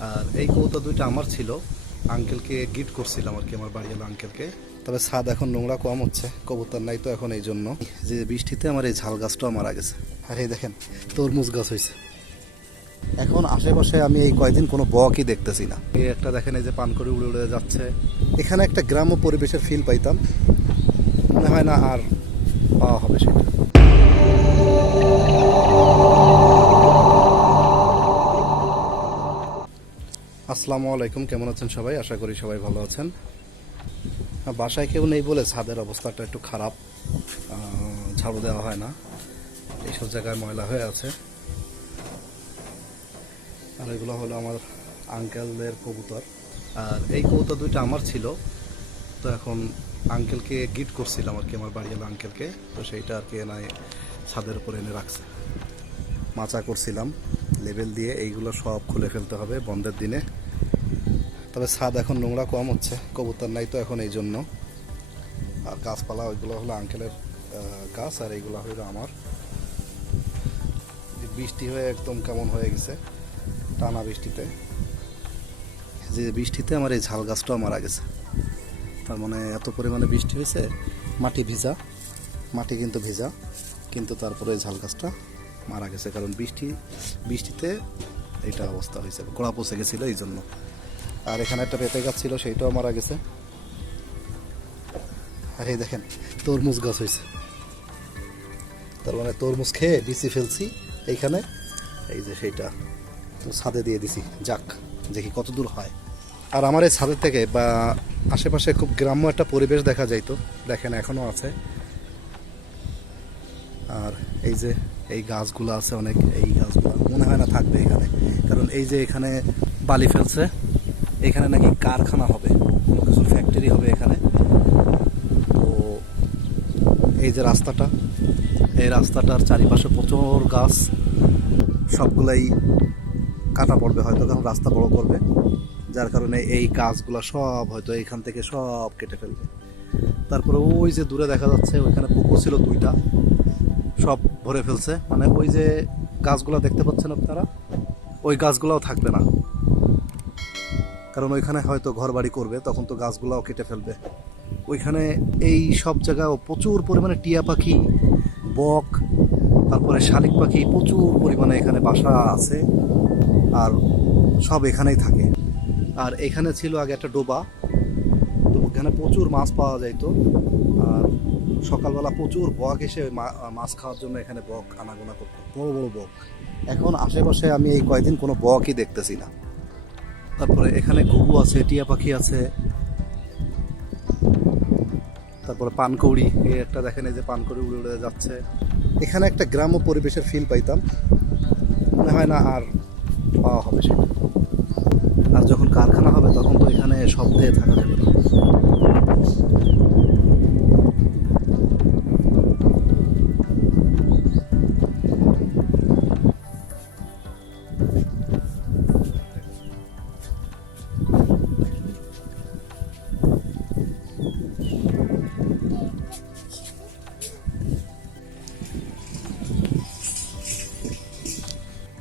আর এই কবুতর দুইটা আমার ছিল। আঙ্কেলকে গিফট করছিলাম আর কি, আমার বাড়িওয়ালা আঙ্কেলকে তবে ছাদ এখন নোংরা কম হচ্ছে, কবুতর নাই তো এখন এই জন্য। যে বৃষ্টিতে আমার এই ঝাল গাছটাও মারা গেছে। আর এই দেখেন, তরমুজ গাছ হয়েছে। এখন আশেপাশে আমি এই কয়েকদিন কোনো বকই দেখতেছি না। এই একটা দেখেন, এই যে পান করে উড়ে উড়ে যাচ্ছে। এখানে একটা গ্রাম্য পরিবেশের ফিল পাইতাম। মনে হয় না আর পাওয়া হবে সেটা। আসসালামু আলাইকুম, কেমন আছেন সবাই? আশা করি সবাই ভালো আছেন। বাসায় কেউ নেই বলে ছাদের অবস্থাটা একটু খারাপ। ঝাড়ু দেওয়া হয় না। এইসব জায়গায় ময়লা হয়ে আছে। আর এগুলো হলো আমার আঙ্কেলদের কবুতর। আর এই কবুতর দুইটা আমার ছিল। তো এখন আঙ্কেলকে গিট করছিলাম আর কি, আমার বাড়ি বাড়িওয়ালা আঙ্কেলকে। তো সেইটা আর কি এনায় ছাদের উপরে এনে রাখছে। মাচা করছিলাম। লেবেল দিয়ে এইগুলো সব খুলে ফেলতে হবে বন্ধের দিনে। তবে ছাদ এখন নোংরা কম হচ্ছে, কবুতর নাই তো এখন এই জন্য আর গাছপালা, ওইগুলো হলো আঙ্কেলের গাছ আর এইগুলো হলো আমার। বৃষ্টি হয়ে একদম কেমন হয়ে গেছে, টানা বৃষ্টিতে। যে বৃষ্টিতে আমার এই ঝাল গাছটাও মারা গেছে। তার মানে এত পরিমাণে বৃষ্টি হয়েছে, মাটি ভিজা, মাটি কিন্তু ভিজা, কিন্তু তারপরে ঝাল গাছটা মারা গেছে। কারণ বৃষ্টি, বৃষ্টিতে এটা অবস্থা হয়েছে, গোড়া পচে গেছিল এই জন্য আর এখানে একটা পেঁপে গাছ ছিল, সেইটাও মারা গেছে। আর এই দেখেন, তরমুজ গাছ হয়েছে। তার মানে তরমুজ খেয়ে বিচি ফেলছি এইখানে। এই যে সেইটা, তো ছাদে দিয়ে দিছি, যাক, দেখি কত দূর হয়। আর আমার এই ছাদের থেকে বা আশেপাশে খুব গ্রাম্য একটা পরিবেশ দেখা যাইতো, দেখেন এখনও আছে। আর এই যে এই গাছগুলো আছে অনেক, এই গাছগুলো মনে হয় না থাকবে এখানে। কারণ এই যে এখানে বালি ফেলছে এখানে নাকি কারখানা হবে, কোনো ফ্যাক্টরি হবে এখানে। তো এই যে রাস্তাটা, এই রাস্তাটার চারিপাশে প্রচুর গাছ, সবগুলাই কাটা পড়বে হয়তো, কারণ রাস্তা বড় করবে। যার কারণে এই গাছগুলো সব হয়তো এইখান থেকে সব কেটে ফেলবে। তারপরে ওই যে দূরে দেখা যাচ্ছে, ওইখানে পুকুর ছিল দুইটা, সব ভরে ফেলছে। মানে ওই যে গাছগুলো দেখতে পাচ্ছেন আপনারা, ওই গাছগুলোও থাকবে না। কারণ ওইখানে হয়তো ঘর বাড়ি করবে, তখন তো গাছগুলাও কেটে ফেলবে। ওইখানে এই সব জায়গায় প্রচুর পরিমাণে টিয়া পাখি, বক, তারপরে শালিক পাখি প্রচুর পরিমাণে এখানে বাসা আছে, আর সব এখানেই থাকে। আর এখানে ছিল আগে একটা ডোবা, তো ওখানে প্রচুর মাছ পাওয়া যাইতো, আর সকালবেলা প্রচুর বক এসে মাছ খাওয়ার জন্য এখানে বক আনাগোনা করতো, বড় বড় বক। এখন আশেপাশে আমি এই কয়েকদিন কোনো বকই দেখতেছি না। তারপরে এখানে ঘুঘু আছে, টিয়া পাখি আছে। তারপরে পানকৌড়ি, এই একটা দেখেন, এই যে পানকৌড়ি উড়ে উড়ে যাচ্ছে। এখানে একটা গ্রাম্য পরিবেশের ফিল পাইতাম। মনে হয় না আর পাওয়া হবে সেটা। আর যখন কারখানা হবে, তখন তো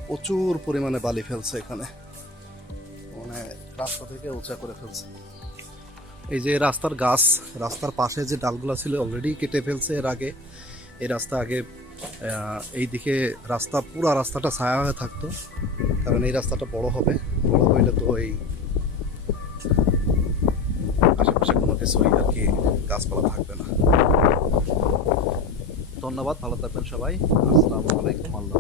প্রচুর পরিমাণে বালি ফেলছে এখানে। মানে রাস্তা থেকে উঁচা করে ফেলছে। এই যে রাস্তার গাছ রাস্তার পাশে যে ডালগুলো ছিল অলরেডি কেটে ফেলছে এর আগে। এই রাস্তা আগে আহ, এই দিকে রাস্তা পুরো রাস্তাটা ছায়া হয়ে থাকতো। কারণ এই রাস্তাটা বড় হবে বড় হইলে তো এই আশেপাশে কোনো কিছুই আর কি গাছপালা থাকবে না। ধন্যবাদ ভালো থাকবেন সবাই। আসসালামু আলাইকুম আল্লাহ